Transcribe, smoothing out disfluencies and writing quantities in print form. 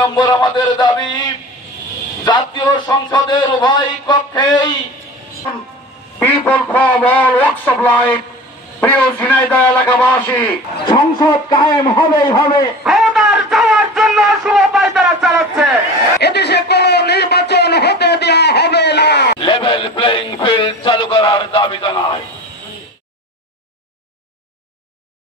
নম্বর আমাদের দাবি, জাতীয় সংসদের উভয় কক্ষেই people from all walks of life, প্রিয় ঝিনাইদহ এলাকাবাসী, সংসদ কায়েম হবেই হবে। ক্ষমতার যাওয়ার জন্য শুভপায়তারা চালাচ্ছে। এদেশে কোনো নির্বাচন হতে দেওয়া হবে না। লেভেল প্লেইং ফিল্ড চালু করার দাবি জানায়।